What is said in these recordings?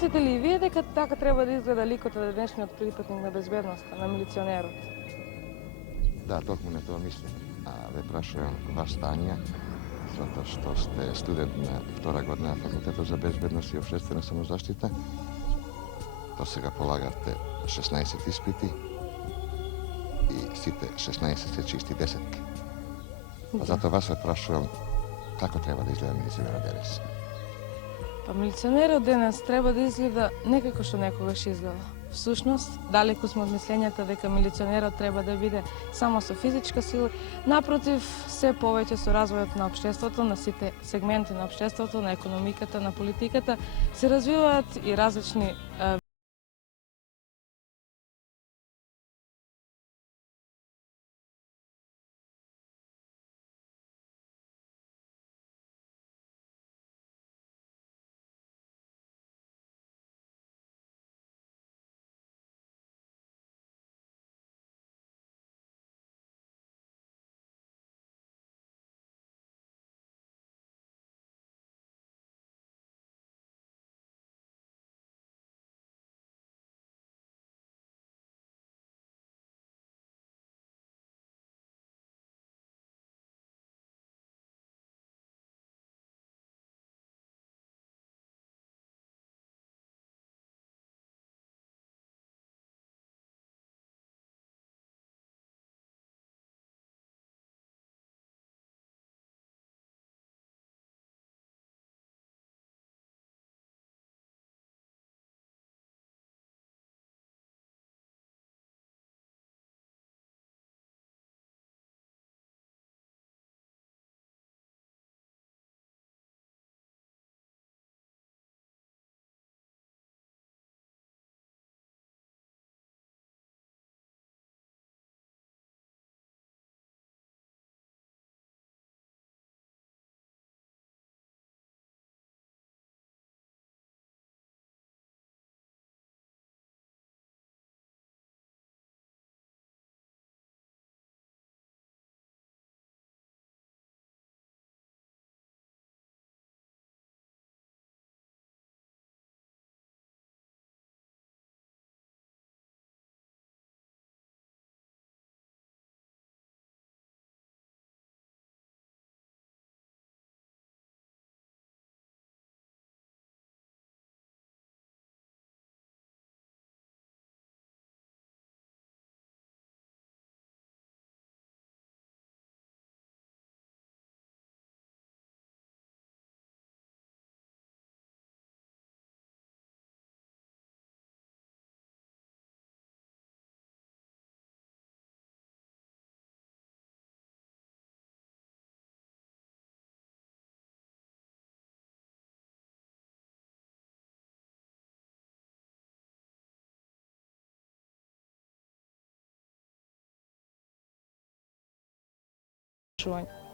Мислите ли и вие дека така треба да изгледа ликот на денешниот припатник на безбедноста, на милиционерот? Да, токму на тоа мислим. А ве прашувам вас, Тања, затоа што сте студент на втора година на Факултетот за безбедност и општествена самозаштита. До сега полагавте 16 испити и сите 16 се чисти десетки. А затоа вас ве прашувам како треба да изгледа милиционерот денес. Па милиционерот денес треба да изгледа не како што некогаш изгледа. Всушност, далеку сме од мислењата дека милиционерот треба да биде само со физичка сила. Напротив, се повеќе со развојот на општеството, на сите сегменти на општеството, на економиката, на политиката, се развиваат и различни шување.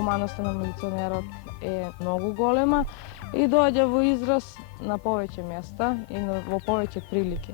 хуманоста на милиционерот е многу голема и доаѓа во израз на повеќе места и во повеќе прилики.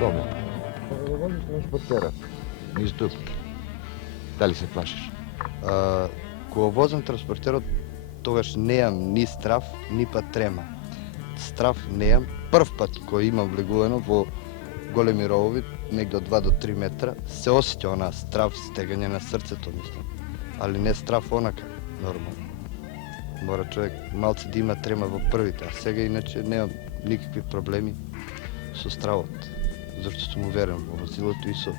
Томе, кога возиш транспортерот низ Дупки, дали се плашиш? Кога возам транспортерот, тогаш неам ни страв, ни па трема. Страв неам. Прв пат кој имам влегувано во големи ровови, негде од 2 до 3 метра, се осеќа она страв, стегање на срцето, мислам. Али не страв онака, нормално. Мора човек малце да има трема во првите, а сега иначе немам никакви проблеми со стравот. Зашто сум уверен во возилото и со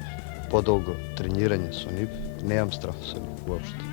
подолго тренирање со нив, немам страв со нив уопшто.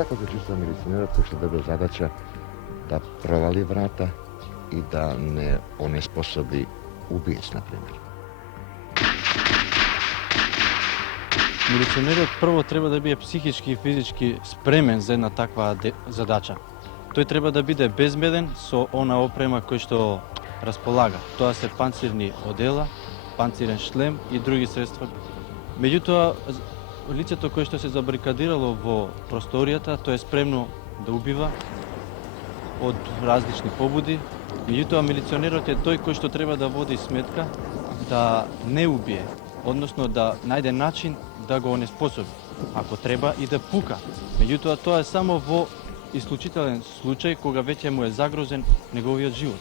Како се чувствува милиционерот кој што добил задача да провали врата и да не онеспособи убиец, например? Милиционерот прво треба да биде психички и физички спремен за една таква задача. Тој треба да биде безбеден со она опрема кој што располага. Тоа се панцирни одела, панцирен шлем и други средства. Меѓутоа, лицето кое што се забарикадирало во просторијата, тоа е спремно да убива од различни побуди. Меѓутоа, милиционерот е тој кој што треба да води сметка да не убие, односно да најде начин да го онеспособи, ако треба и да пука. Меѓутоа, тоа е само во исклучителен случај кога веќе му е загрозен неговиот живот.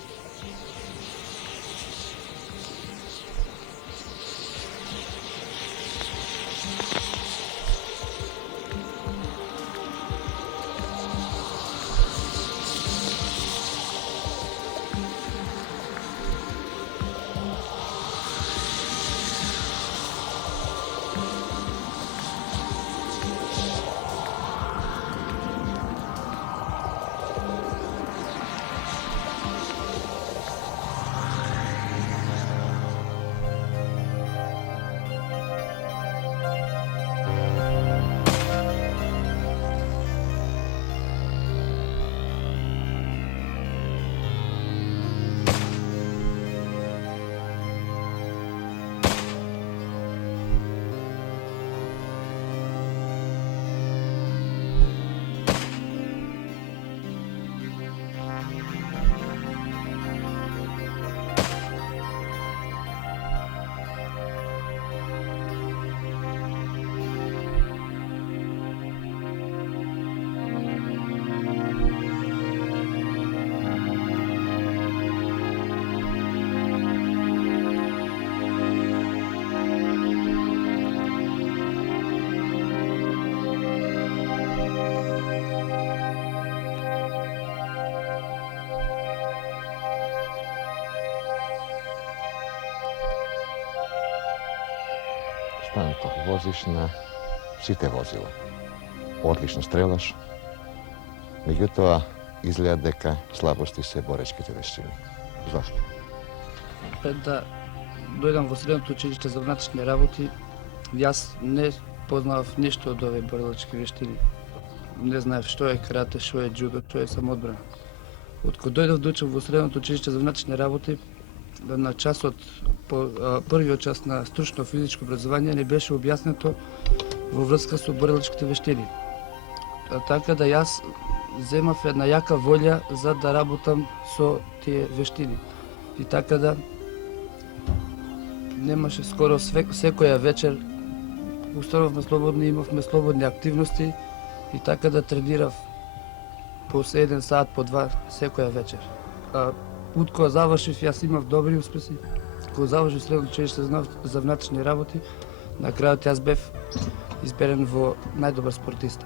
Станко, возиш на сите возила. Одлично стрелаш, меѓутоа изгледа дека слабости се боречките вештини. Зашто? Пред да дојдам во средното училиште за внатрешни работи, јас не познавав ништо од овие борелачки вештини. Не знаев што е карате, што е џудо, што е самоодбрана. Откога дојдов да учам во средното училиште за внатрешни работи, на часот, првиот час на стручно физичко образование не беше објаснето во врска со борелачките вештини. Така да јас земав една јака волја за да работам со тие вештини. И така да немаше скоро секоја вечер установавме слободни, имавме слободни активности и така да тренирав по 1 сат, по 2 секоја вечер. Кога завршив, јас имав добри успеси. Кога завршив средно училиште за внатрешни работи, на крајот јас бев изберен во најдобар спортиста.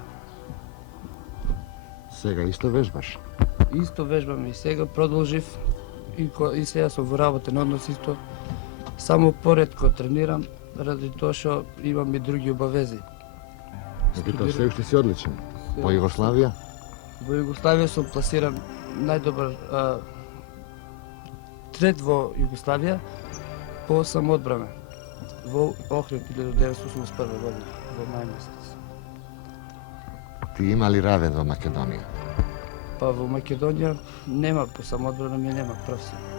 Сега исто вежбаш? Исто вежбам и сега продолжив и сега сум во работен однос исто. Само поретко тренирам, ради тоа што имам и други обавези. Меѓутоа се уште си одличен. Во Југославија? Во Југославија сум пласиран најдобар трет во Југославија по самоодбрана во Охрид 1981 година, во мај месец. Ти има ли равен во Македонија? Па во Македонија нема по самоодбрана, ми нема професија.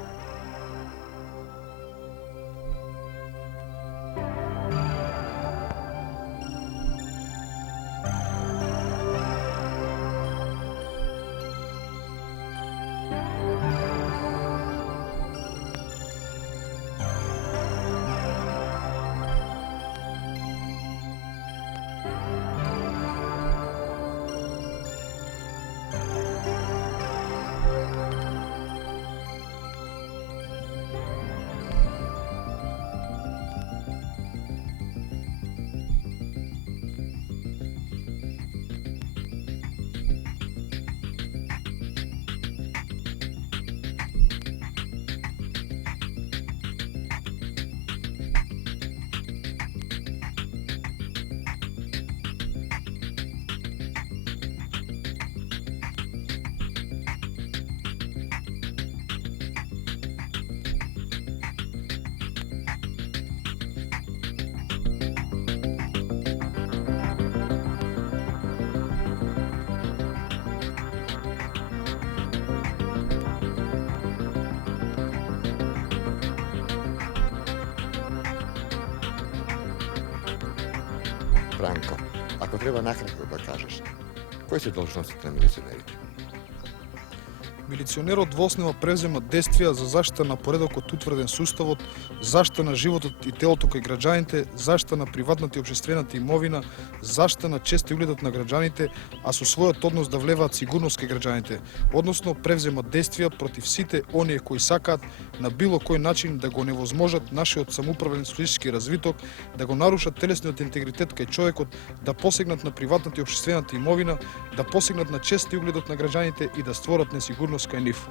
Franko, ako treba nakratko da kažeš, koji su должностите на милиционерите? Милиционерот во основа презема действија за заштита на поредокот утврден со уставот, заштита на животот и телото кај граѓаните, заштита на приватната и општествената имовина, заштита на чест и угледот на граѓаните, а со својот однос да влеваат сигурност кај граѓаните, односно превзема действија против сите оние кои сакаат на било кој начин да го невозможат нашиот самоуправен физички развиток, да го нарушат телесниот интегритет кај човекот, да посегнат на приватната и општествената имовина, да посегнат на чест и угледот на граѓаните и да створат несигурност кај нив.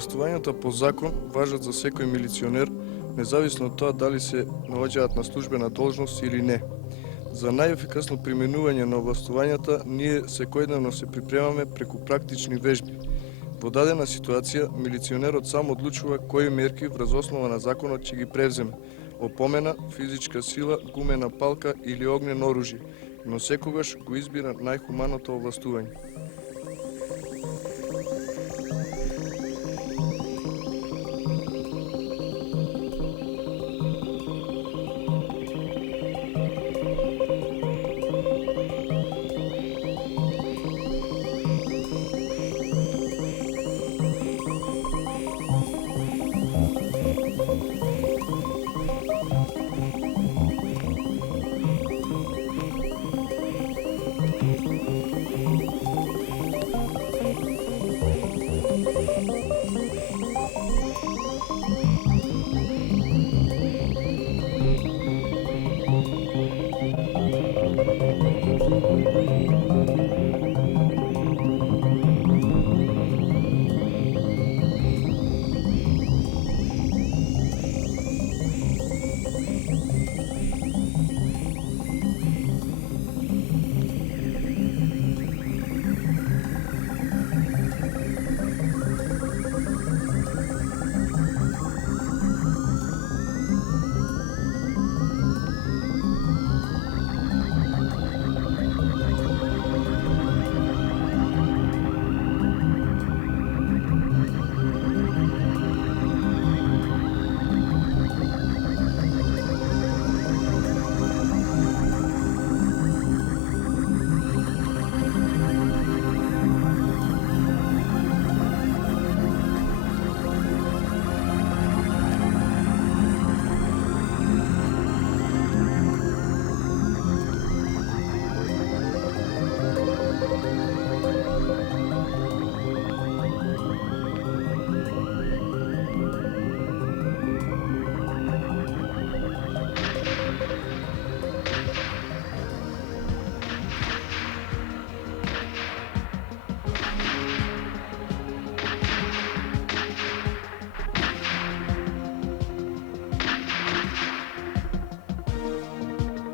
Овластувањата по закон важат за секој милиционер, независно од тоа дали се наоѓаат на службена должност или не. За најефикасно применување на овластувањата, ние секојдневно се припремаме преку практични вежби. Во дадена ситуација, милиционерот сам одлучува кои мерки врз основа на законот ќе ги превземе: опомена, физичка сила, гумена палка или огнено оружје, но секогаш го избира најхуманото овластување.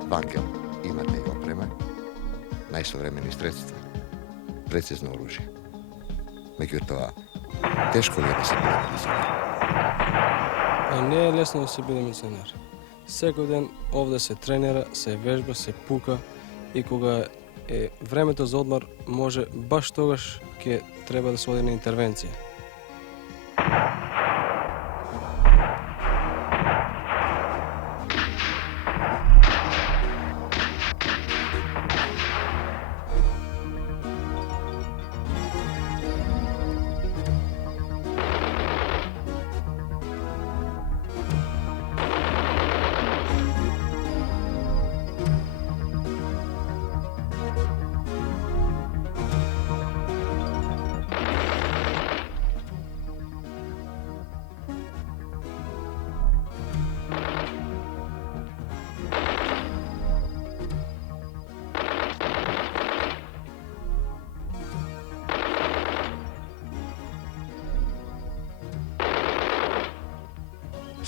Вангел имате и опрема, најсовремени средства, прецизно оружје. Меѓутоа, тешко ли е да се биде милиционер? Не е лесно да се биде милиционер. Секој ден овде се тренира, се вежба, се пука и кога е времето за одмор, може баш тогаш ќе треба да се оди на интервенција.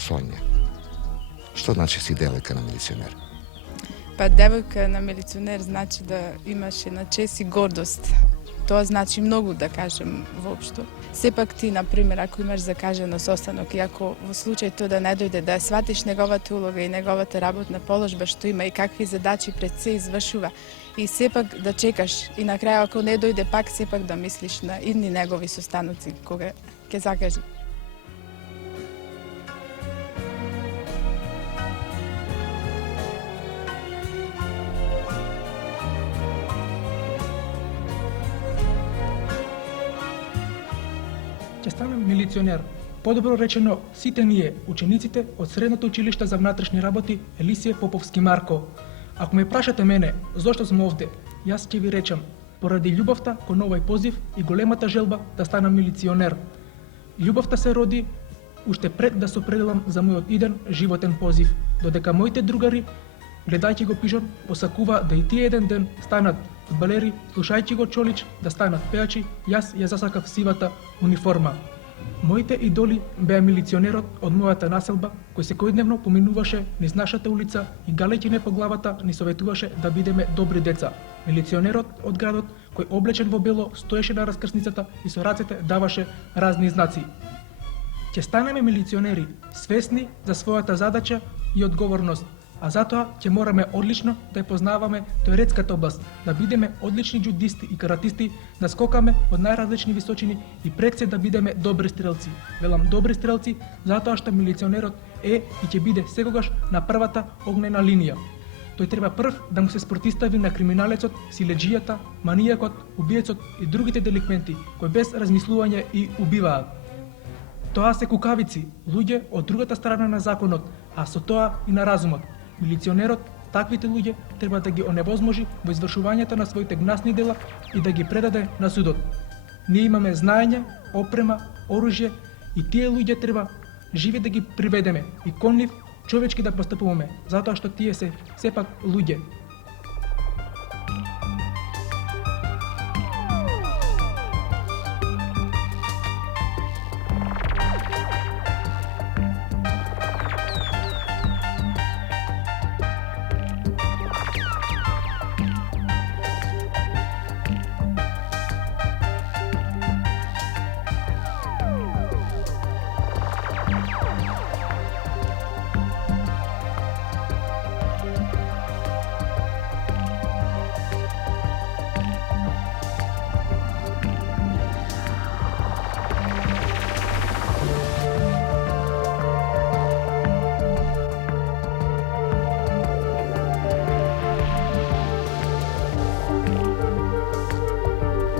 Сонја, што значи си девојка на милиционер? Па девојка на милиционер значи да имаш една чест и гордост. Тоа значи многу, да кажем, воопшто. Сепак ти, например, ако имаш закажено состанок и ако во случај тоа да не дојде, да сватиш неговата улога и неговата работна положба што има и какви задачи пред се извршува, и сепак да чекаш и на крај ако не дојде пак сепак да мислиш на идни негови состаноци кога ќе закажи. Ќе станам милиционер. Подобро речено, сите ние, учениците од Средното училиште за внатрешни работи Елисије Поповски Марко. Ако ме прашате мене, зошто сум овде, јас ќе ви речам, поради љубовта кон овој позив и големата желба да станам милиционер. Љубовта се роди уште пред да се определам за мојот иден животен позив, додека моите другари, гледајќи го Пижон, посакува да и тие еден ден станат фудбалери, слушајќи го Чолич да станат пејачи, јас ја засакав сивата униформа. Моите идоли беа милиционерот од мојата населба, кој секојдневно поминуваше низ нашата улица и галејќи ме по главата ни советуваше да бидеме добри деца. Милиционерот од градот, кој облечен во бело стоеше на раскрсницата и со рацете даваше разни знаци. Ќе станеме милиционери, свесни за својата задача и одговорност, а затоа ќе мораме одлично да ја познаваме теоретската област, да бидеме одлични џудисти и каратисти, да скокаме од најразлични височини и пред се да бидеме добри стрелци. Велам добри стрелци, затоа што милиционерот е и ќе биде секогаш на првата огнена линија. Тој треба прв да му се спротистави на криминалецот, силеџијата, манијакот, убиецот и другите деликвенти, кои без размислување и убиваат. Тоа се кукавици, луѓе од другата страна на законот, а со тоа и на разумот. Милиционерот таквите луѓе треба да ги оневозможи во извршувањето на своите гнасни дела и да ги предаде на судот. Ние имаме знаење, опрема, оружје и тие луѓе треба живи да ги приведеме и кон нив човечки да постапуваме, затоа што тие се сепак луѓе.